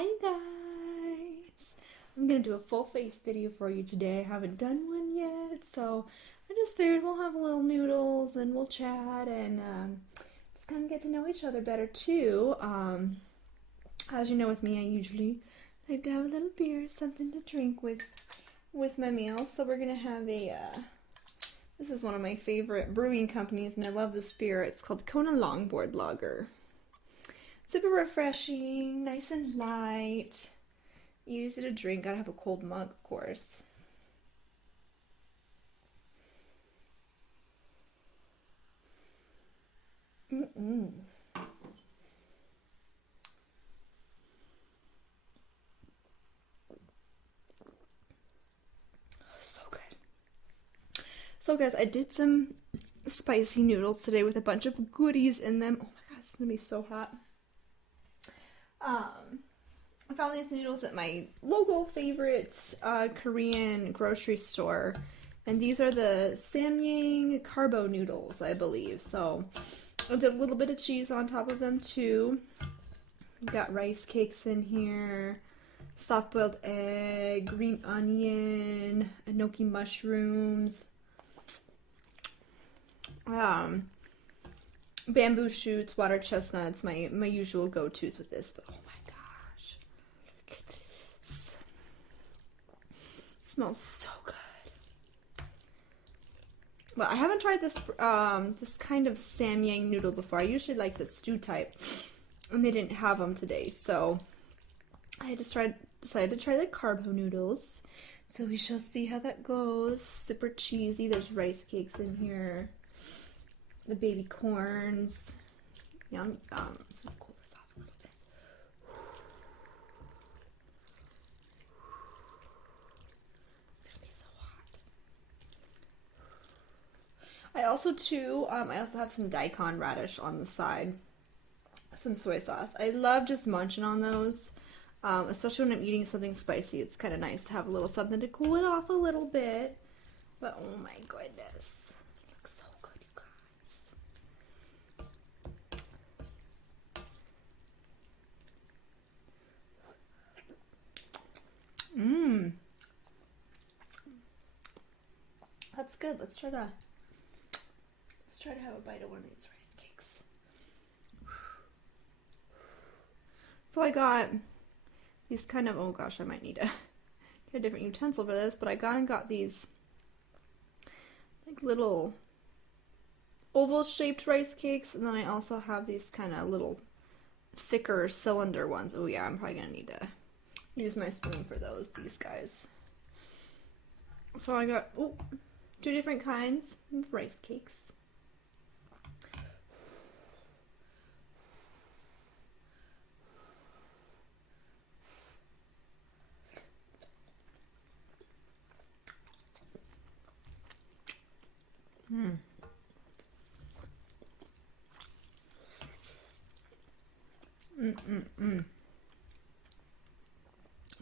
Hi guys! I'm gonna do a full face video for you today. I haven't done one yet, so I just figured we'll have a little noodles and we'll chat and just kind of get to know each other better too. As you know, with me, I usually like to have a little beer, something to drink with my meals. So we're gonna have this is one of my favorite brewing companies, and I love this beer. It's called Kona Longboard Lager. Super refreshing, nice and light. Easy to drink. Gotta have a cold mug, of course. Mm-mm. So good. So guys, I did some spicy noodles today with a bunch of goodies in them. Oh my god, it's gonna be so hot. I found these noodles at my local favorite Korean grocery store, and these are the Samyang Carbo noodles, I believe. So I did a little bit of cheese on top of them too. We've got rice cakes in here, soft-boiled egg, green onion, enoki mushrooms, bamboo shoots, water chestnuts, my usual go-tos with this. But oh my gosh, look at this. It smells so good. Well, I haven't tried this this kind of Samyang noodle before. I usually like the stew type, and they didn't have them today, so I decided to try the carbo noodles. So we shall see how that goes. Super cheesy. There's rice cakes in here. The baby corns. Yum. So cool this off a little bit. It's gonna be so hot. I also have some daikon radish on the side. Some soy sauce. I love just munching on those. Especially when I'm eating something spicy. It's kind of nice to have a little something to cool it off a little bit. But oh my goodness. It looks so good, you guys. Mmm. That's good. Let's try to have a bite of one of these rice cakes. So I got these kind of, oh gosh, I might need to get a different utensil for this, but I got these like little oval shaped rice cakes, and then I also have these kind of little thicker cylinder ones. Oh yeah, I'm probably gonna need to use my spoon for these guys. So I got two different kinds of rice cakes.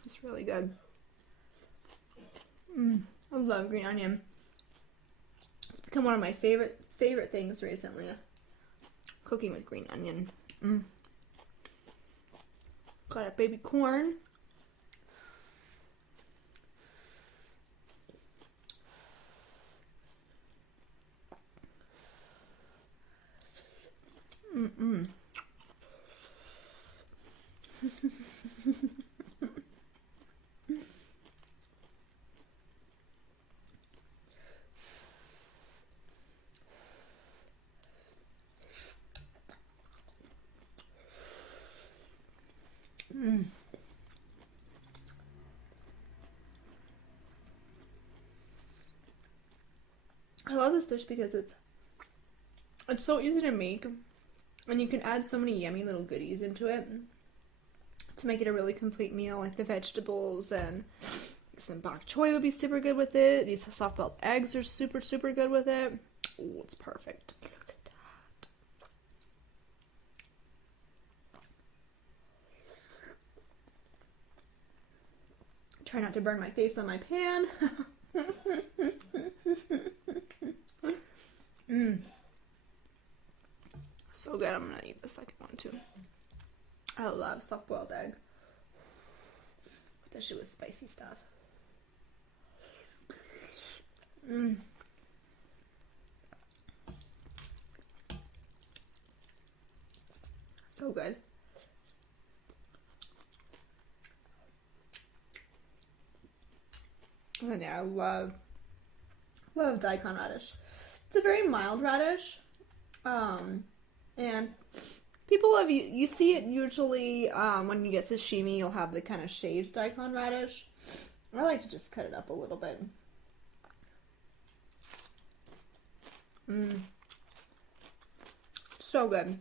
It's really good. I love green onion. It's become one of my favorite things recently. Cooking with green onion. Got a baby corn. I love this dish because it's so easy to make, and you can add so many yummy little goodies into it to make it a really complete meal, like the vegetables, and some bok choy would be super good with it. These soft-boiled eggs are super good with it. Oh, it's perfect. Look at that. Try not to burn my face on my pan. So good. I'm gonna eat the second one too. I love soft-boiled egg. especially with spicy stuff. Mmm. So good. And yeah, I love daikon radish. It's a very mild radish, and people love you see it usually when you get sashimi. You'll have the kind of shaved daikon radish. I like to just cut it up a little bit. So good.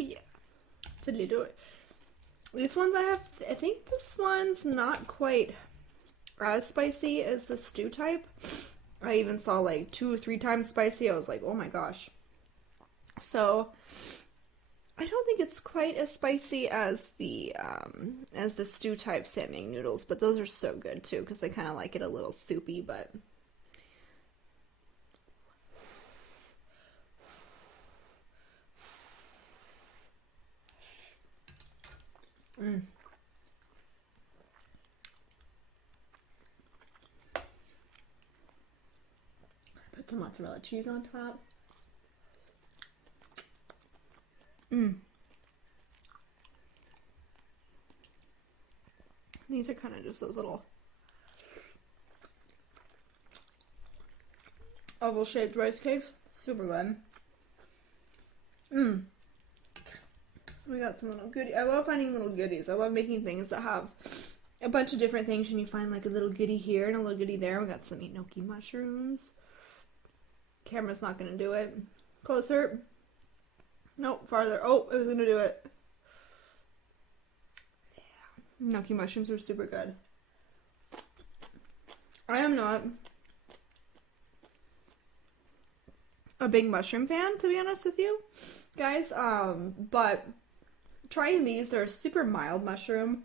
Yeah, it's a little. These ones I think this one's not quite as spicy as the stew type. I even saw like 2 or 3 times spicy. I was like, oh my gosh. So I don't think it's quite as spicy as the stew type Samyang noodles, but those are so good too because I kind of like it a little soupy, but. Put some mozzarella cheese on top. These are kind of just those little oval shaped rice cakes. Super good. We got some little goodies. I love finding little goodies. I love making things that have a bunch of different things, and you find like a little goodie here and a little goodie there. We got some enoki mushrooms. Camera's not gonna do it. Closer. Nope, farther. Oh, it was gonna do it. Yeah. Enoki mushrooms are super good. I am not a big mushroom fan, to be honest with you guys, but trying these, they're a super mild mushroom.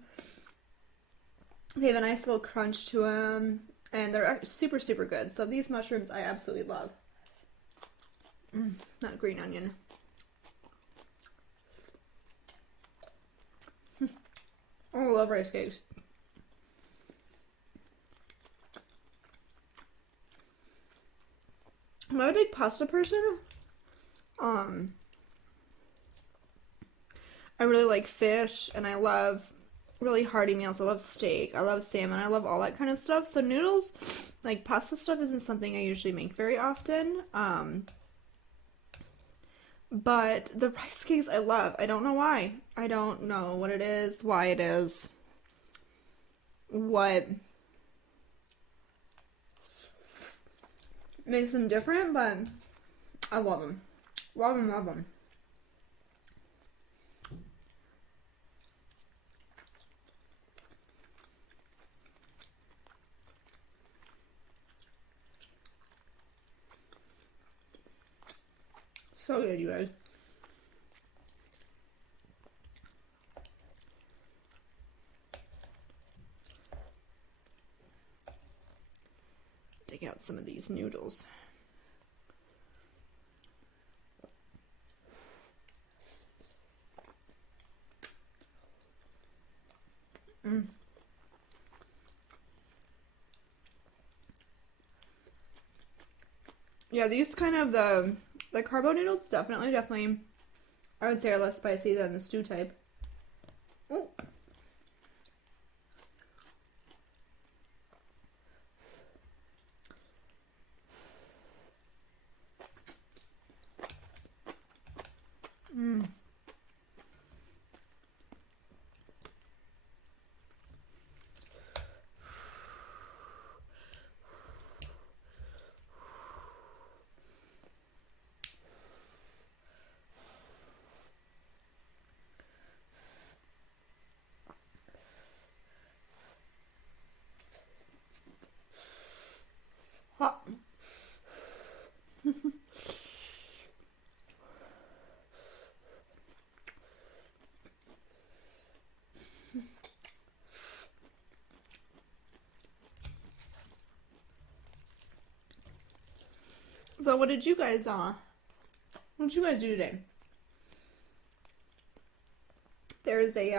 They have a nice little crunch to them, and they're super good. So these mushrooms I absolutely love. Not green onion. I love rice cakes. I'm not a big pasta person. I really like fish, and I love really hearty meals. I love steak, I love salmon, I love all that kind of stuff. So noodles, like pasta stuff, isn't something I usually make very often. But the rice cakes I love. I don't know why. I don't know what it is, why it is, what makes them different, but I love them. Love them, love them. So good, you guys. Take out some of these noodles. Yeah, these kind of the carbo noodles definitely I would say are less spicy than the stew type. Oh. Hot. So what did you guys do today? There's a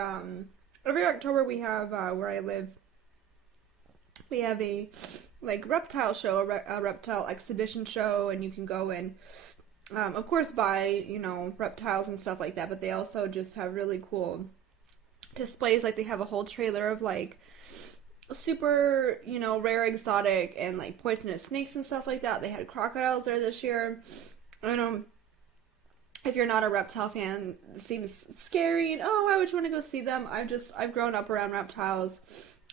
every October we have where I live, we have a like reptile show, a reptile exhibition show, and you can go and of course buy, you know, reptiles and stuff like that, but they also just have really cool displays. Like they have a whole trailer of like super, you know, rare exotic and like poisonous snakes and stuff like that. They had crocodiles there this year. I know if you're not a reptile fan, it seems scary and oh, why would you want to go see them? I've grown up around reptiles.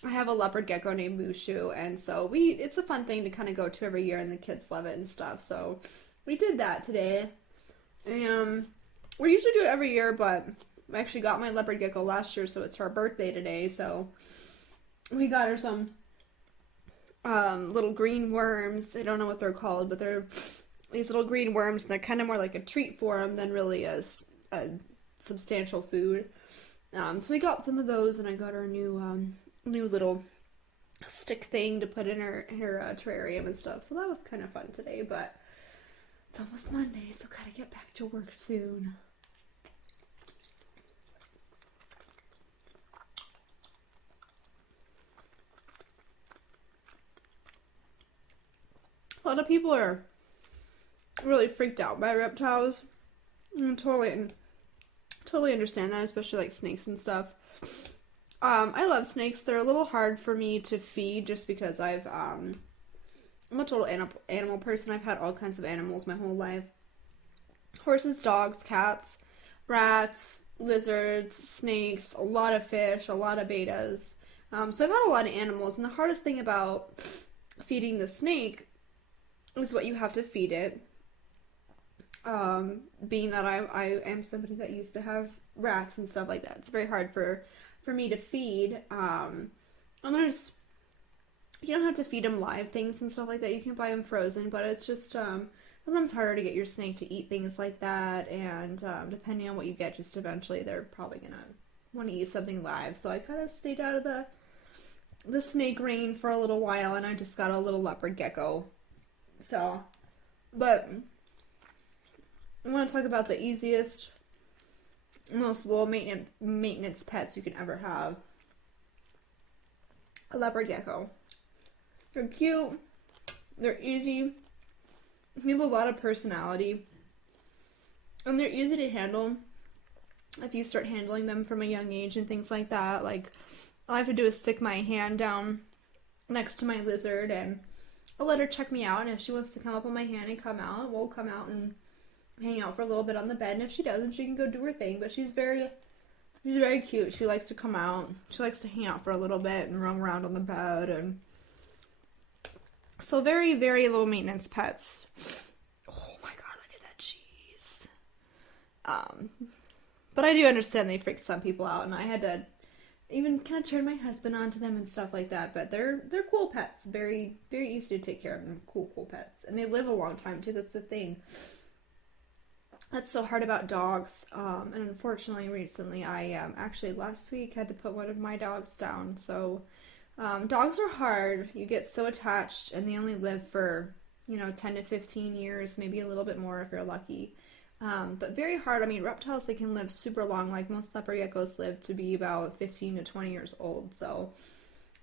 I have a leopard gecko named Mushu, and so it's a fun thing to kind of go to every year, and the kids love it and stuff. So we did that today. And we usually do it every year, but I actually got my leopard gecko last year, so it's her birthday today. So we got her some little green worms. I don't know what they're called, but they're these little green worms, and they're kind of more like a treat for them than really a substantial food. So we got some of those, and I got her a new little stick thing to put in her terrarium and stuff. So that was kind of fun today, but it's almost Monday, so gotta get back to work soon. A lot of people are really freaked out by reptiles. Totally understand that, especially like snakes and stuff. I love snakes. They're a little hard for me to feed just because I'm a total animal person. I've had all kinds of animals my whole life. Horses, dogs, cats, rats, lizards, snakes, a lot of fish, a lot of betas. So I've had a lot of animals, and the hardest thing about feeding the snake is what you have to feed it. Being that I am somebody that used to have rats and stuff like that, it's very hard for me to feed. And there's, you don't have to feed them live things and stuff like that. You can buy them frozen, but it's just sometimes harder to get your snake to eat things like that. And depending on what you get, just eventually they're probably gonna want to eat something live. So I kind of stayed out of the snake rain for a little while, and I just got a little leopard gecko. So, but I want to talk about the easiest, most low maintenance pets you can ever have. A leopard gecko. They're cute. They're easy. They have a lot of personality. And they're easy to handle if you start handling them from a young age and things like that. Like, all I have to do is stick my hand down next to my lizard, and I'll let her check me out. And if she wants to come up on my hand and come out, we'll come out and hang out for a little bit on the bed. And if she doesn't, she can go do her thing. But she's very cute. She likes to come out. She likes to hang out for a little bit and roam around on the bed. And so very, very low maintenance pets. Oh my god, look at that cheese. But I do understand they freak some people out, and I had to even kind of turn my husband onto them and stuff like that. But they're cool pets. Very, very easy to take care of them. Cool pets. And they live a long time too. That's the thing. That's so hard about dogs. And unfortunately, recently, I actually last week had to put one of my dogs down. So dogs are hard. You get so attached, and they only live for 10 to 15 years, maybe a little bit more if you're lucky. But very hard. I mean, reptiles, they can live super long. Like most leopard geckos live to be about 15 to 20 years old. So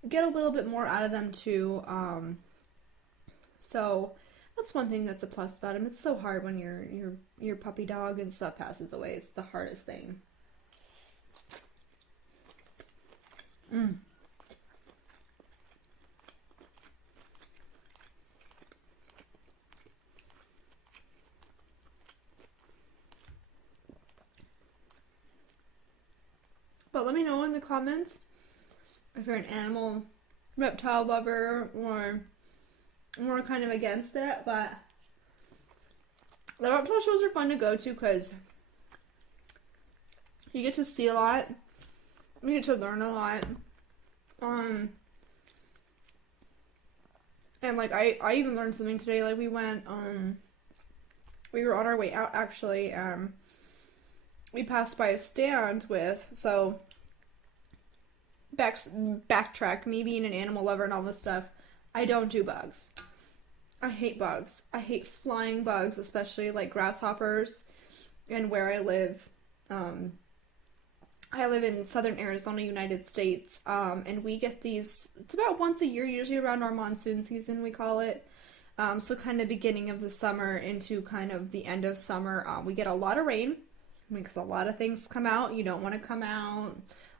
get a little bit more out of them too. So that's one thing that's a plus about them. It's so hard when your puppy dog and stuff passes away. It's the hardest thing. But let me know in the comments if you're an reptile lover, or more kind of against it. But the reptile shows are fun to go to because you get to see a lot, you get to learn a lot. And like I even learned something today. Like we were on our way out actually. We passed by a stand backtrack, me being an animal lover and all this stuff. I don't do bugs. I hate bugs. I hate flying bugs, especially like grasshoppers. And where um, I live in southern Arizona, United States, and we get these, it's about once a year, usually around our monsoon season, we call it. So kind of beginning of the summer into kind of the end of summer, we get a lot of rain because a lot of things come out you don't want to come out.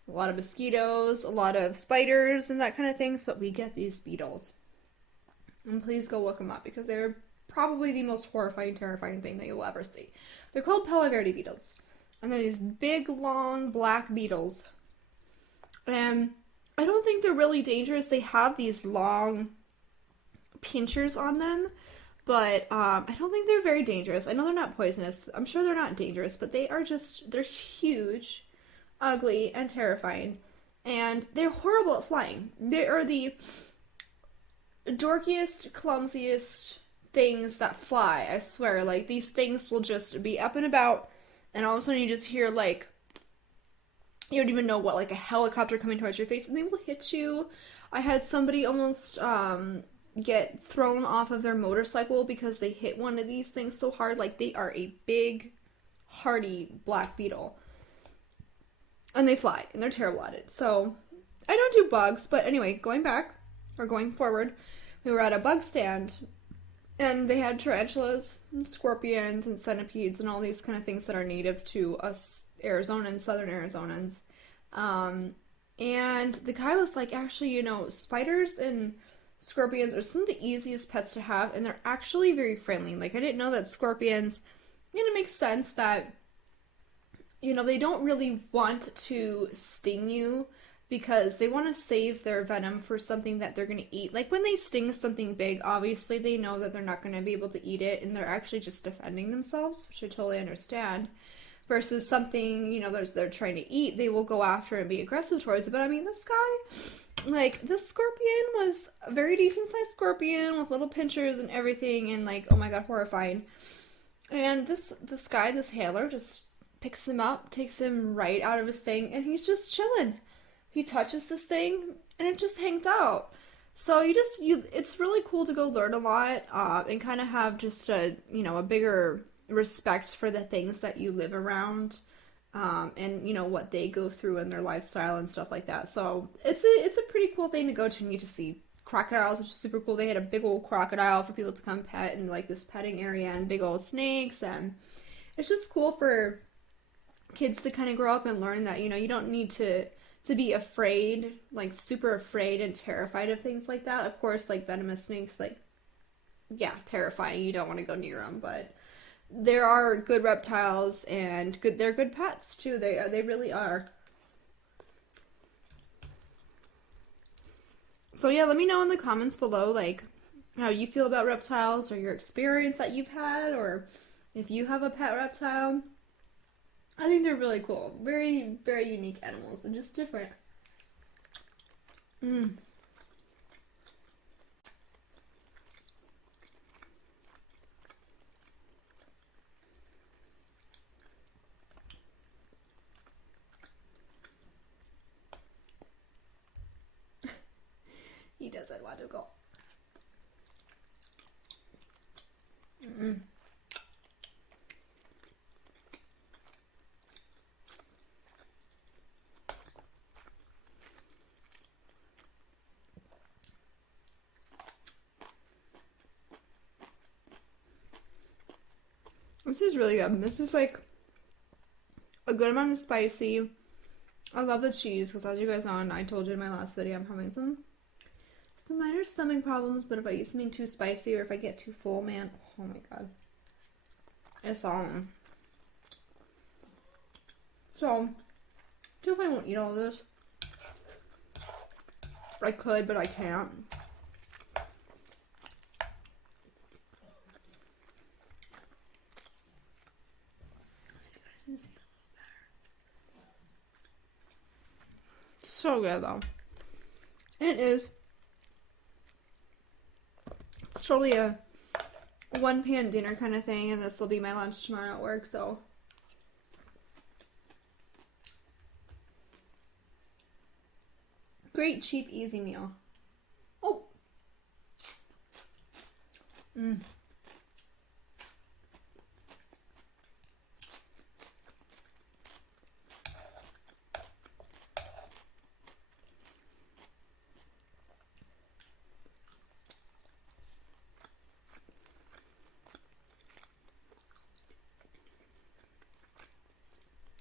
A lot of mosquitoes, a lot of spiders and that kind of things, but we get these beetles. And please go look them up because they're probably the most horrifying, terrifying thing that you'll ever see. They're called Palo Verde beetles. And they're these big, long, black beetles. And I don't think they're really dangerous. They have these long pinchers on them, but I don't think they're very dangerous. I know they're not poisonous. I'm sure they're not dangerous, but they're huge, ugly, and terrifying. And they're horrible at flying. They are the dorkiest, clumsiest things that fly, I swear. Like, these things will just be up and about, and all of a sudden you just hear, like, you don't even know what, like a helicopter coming towards your face, and they will hit you. I had somebody almost get thrown off of their motorcycle because they hit one of these things so hard. Like, they are a big, hardy black beetle. And they fly, and they're terrible at it. So, I don't do bugs, but anyway, going forward, we were at a bug stand, and they had tarantulas, and scorpions, and centipedes, and all these kind of things that are native to us Arizonans, southern Arizonans. And the guy was like, actually, spiders and scorpions are some of the easiest pets to have, and they're actually very friendly. Like, I didn't know that scorpions, it makes sense that, they don't really want to sting you because they want to save their venom for something that they're going to eat. Like, when they sting something big, obviously they know that they're not going to be able to eat it, and they're actually just defending themselves, which I totally understand. Versus something, they're trying to eat, they will go after and be aggressive towards it. But I mean, this guy, like, this scorpion was a very decent-sized scorpion with little pinchers and everything, and like, oh my god, horrifying. And this guy, this handler, just picks him up, takes him right out of his thing, and he's just chilling. He touches this thing, and it just hangs out. So it's really cool to go learn a lot, and kind of have just a bigger respect for the things that you live around, and what they go through in their lifestyle and stuff like that. So it's a pretty cool thing to go to, and you get to see crocodiles, which is super cool. They had a big old crocodile for people to come pet in like this petting area, and big old snakes, and it's just cool for kids to kind of grow up and learn that you don't need to be afraid, like super afraid and terrified of things like that. Of course, like venomous snakes, like, yeah, terrifying. You don't want to go near them, but there are good reptiles, and they're good pets too. They really are. So yeah, let me know in the comments below, like, how you feel about reptiles, or your experience that you've had, or if you have a pet reptile. I think they're really cool. Very, very unique animals, and just different. He doesn't want to go. This is really good. This is like a good amount of spicy. I love the cheese because, as you guys know, and I told you in my last video, I'm having some minor stomach problems, but if I eat something too spicy or if I get too full, man, oh my god. It's So, definitely won't eat all of this. I could, but I can't. So good though. It is. It's totally a one-pan dinner kind of thing, and this will be my lunch tomorrow at work, so. Great, cheap, easy meal. Oh. Mm.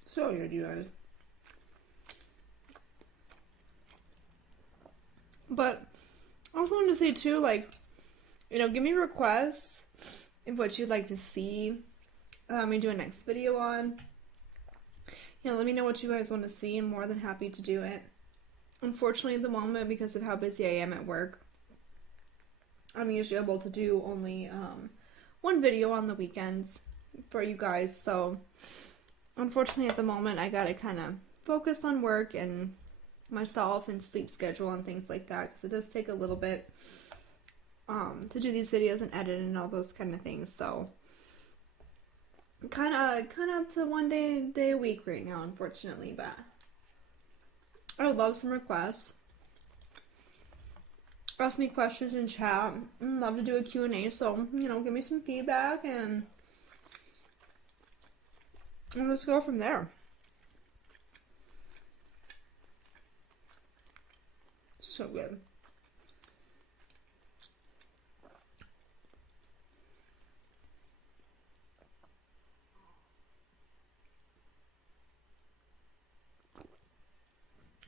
So good, you guys. But I also wanted to say too, like, give me requests of what you'd like to see me do a next video on. Let me know what you guys want to see. I'm more than happy to do it. Unfortunately, at the moment, because of how busy I am at work, I'm usually able to do only one video on the weekends for you guys. So, unfortunately, at the moment, I gotta kind of focus on work and myself and sleep schedule and things like that, because it does take a little bit to do these videos and edit and all those kind of things. So, kind of up to one day a week right now, unfortunately. But I would love some requests. Ask me questions in chat. I'd love to do a Q&A, so, give me some feedback and let's go from there. So good.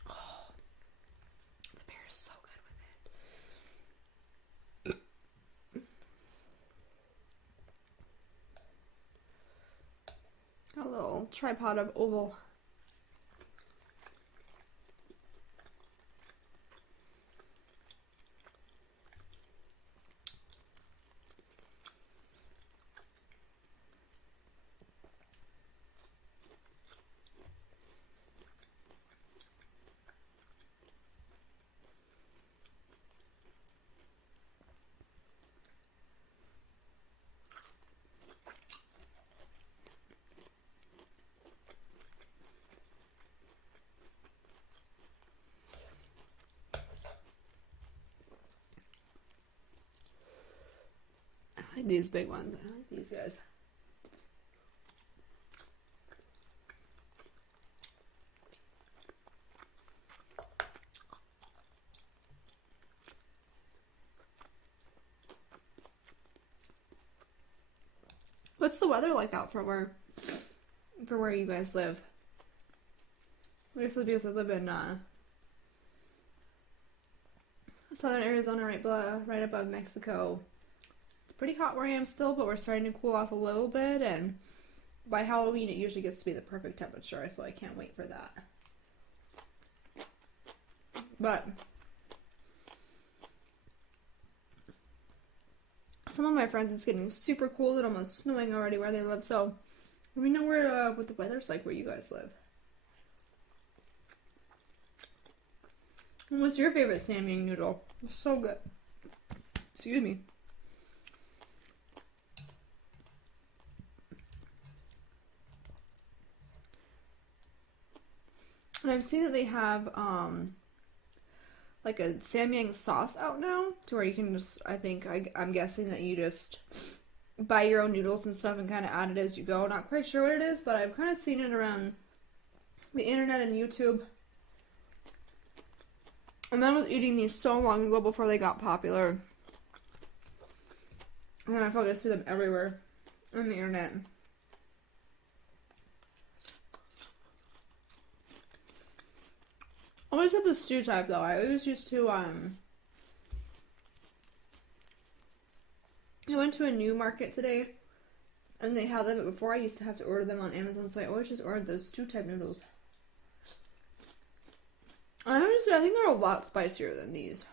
Oh, the beer is so good with it. A little tripod of oval. I like these big ones. I like these guys. What's the weather like out for where you guys live? Obviously, because I live in southern Arizona, right above Mexico. It's pretty hot where I am still, but we're starting to cool off a little bit, and by Halloween it usually gets to be the perfect temperature, so I can't wait for that. But some of my friends, it's getting super cold and almost snowing already where they live, so let me know what the weather's like where you guys live. And what's your favorite Samyang noodle? It's so good. Excuse me. And I've seen that they have like a Samyang sauce out now, to where you can just, I'm guessing that you just buy your own noodles and stuff and kind of add it as you go. Not quite sure what it is, but I've kind of seen it around the internet and YouTube. And then I was eating these so long ago before they got popular. And then I felt like I see them everywhere on the internet. I always have the stew type though. I always used to I went to a new market today and they had them, but before I used to have to order them on Amazon, so I always just ordered those stew type noodles. I think they're a lot spicier than these.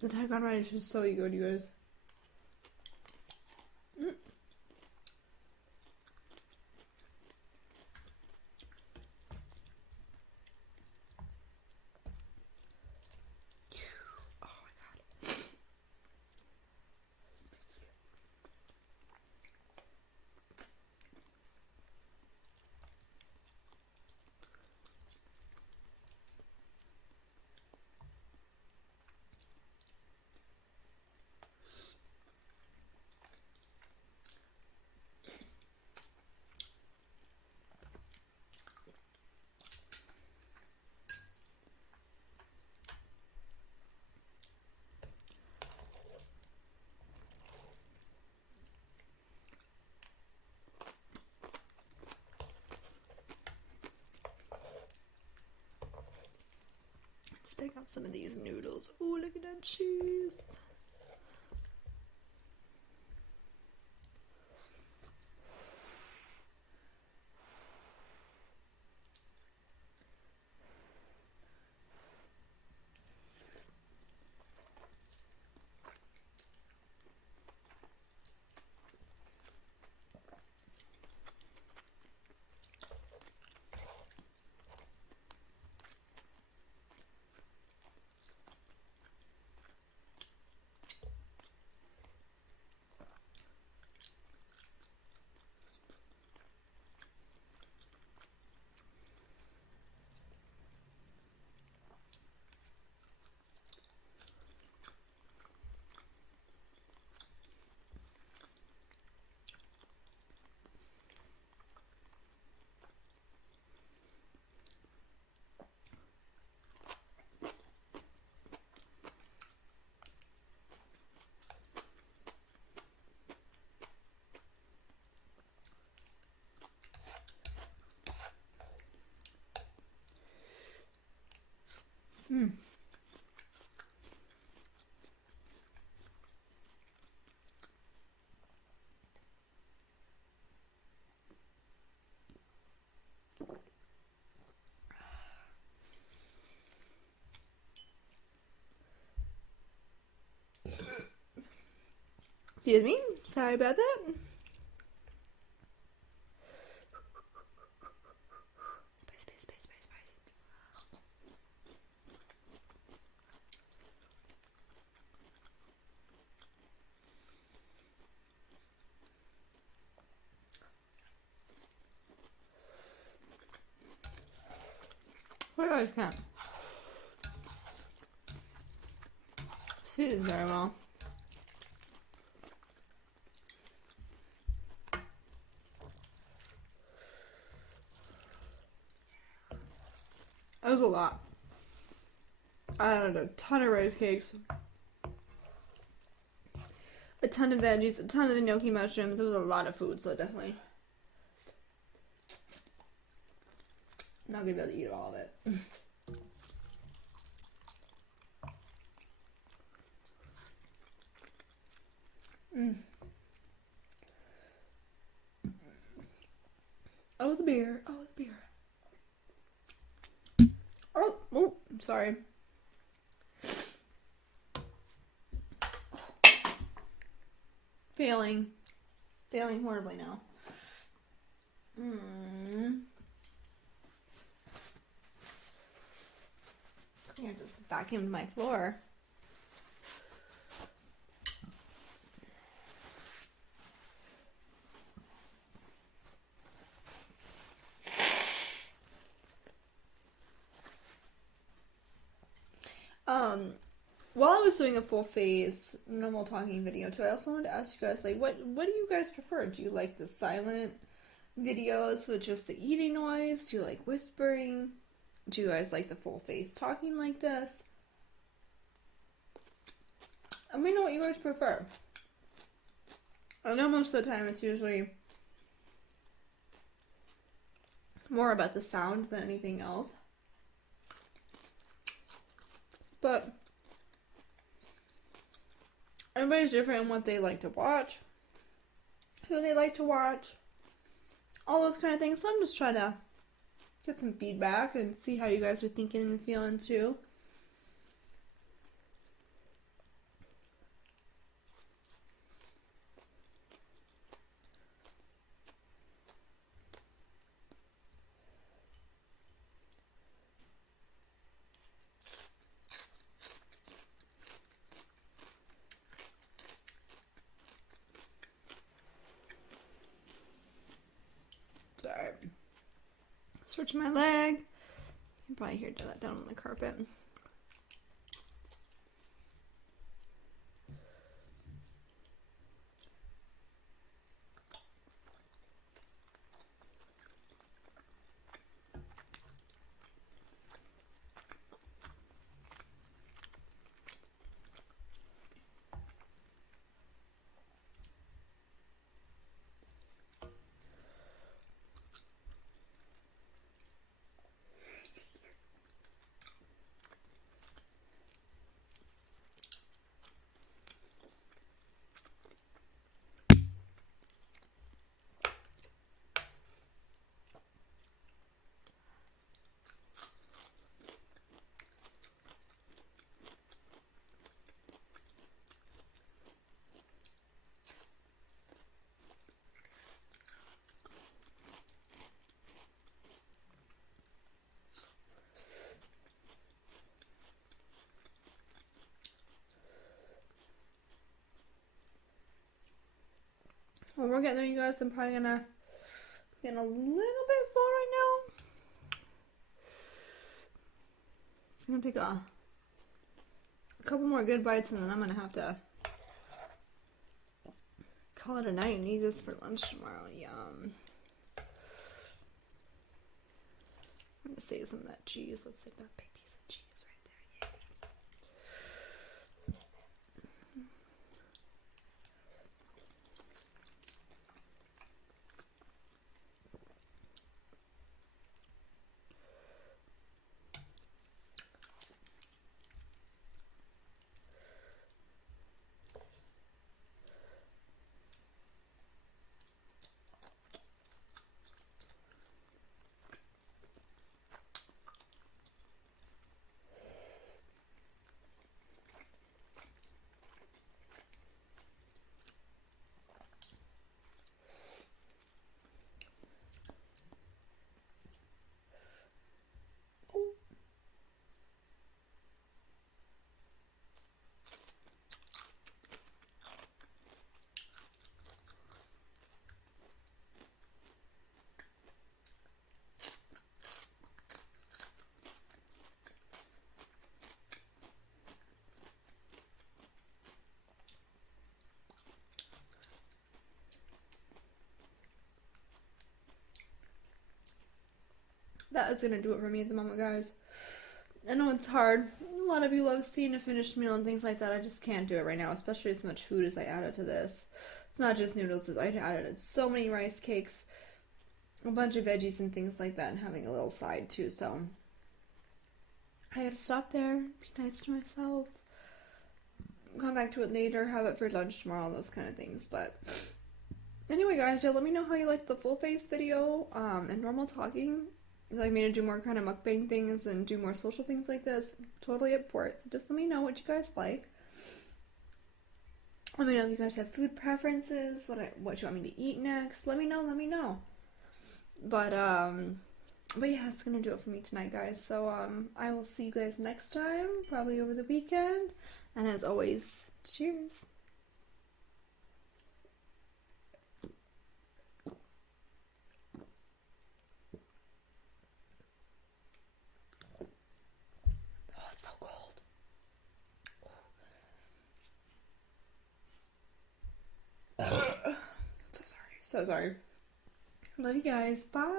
The Taiwan radish is so good, you guys. Let's take out some of these noodles. Oh, look at that cheese. Excuse me. Sorry about that. Spice. What else can't? Seasons very well. That was a lot. I added a ton of rice cakes, a ton of veggies, a ton of the gnocchi mushrooms. It was a lot of food, so definitely not gonna be able to eat all of it. Oh, the beer. Oh, I'm sorry. Failing horribly now. I just vacuumed my floor. While I was doing a full face normal talking video too, I also wanted to ask you guys, like, what do you guys prefer? Do you like the silent videos with just the eating noise? Do you like whispering? Do you guys like the full face talking like this? Let me know what you guys prefer. I know most of the time it's usually more about the sound than anything else. But everybody's different in what they like to watch, who they like to watch, all those kind of things. So I'm just trying to get some feedback and see how you guys are thinking and feeling too. Alright. Stretch my leg. You can probably hear that down on the carpet. When we're getting there, you guys, I'm probably gonna get a little bit full right now. It's gonna take a couple more good bites and then I'm gonna have to call it a night and eat this for lunch tomorrow. Yum. I'm gonna save some of that cheese. Let's take that big piece of cheese right there. Yeah. That is gonna do it for me at the moment, guys. I know it's hard. A lot of you love seeing a finished meal and things like that. I just can't do it right now, especially as much food as I added to this. It's not just noodles, I added so many rice cakes, a bunch of veggies and things like that, and having a little side too, so I had to stop there, be nice to myself, come back to it later, have it for lunch tomorrow, those kind of things. But anyway, guys, let me know how you liked the full face video and normal talking. Like me to do more kind of mukbang things and do more social things like this. Totally up for it. So just let me know what you guys like. Let me know if you guys have food preferences, what you want me to eat next. Let me know. But yeah, that's gonna do it for me tonight, guys. So I will see you guys next time, probably over the weekend. And as always, cheers. So sorry. Love you guys. Bye.